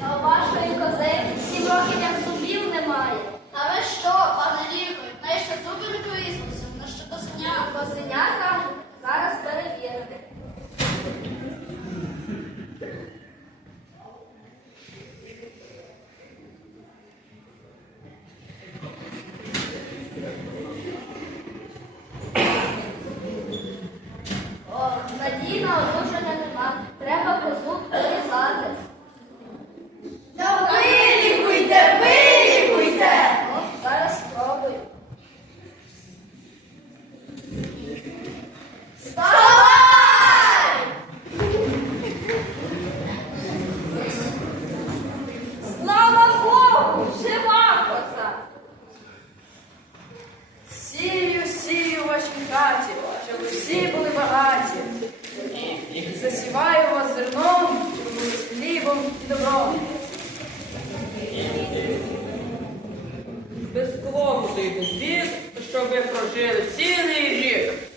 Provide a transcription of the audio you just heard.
Та у вашої кози сім років як зубів немає. Та ви що, пане лікар, найше зуби не повісилися, на що до козеня? Козеня добром. Без клопоту і без бід, щоб ви прожили цілий рік.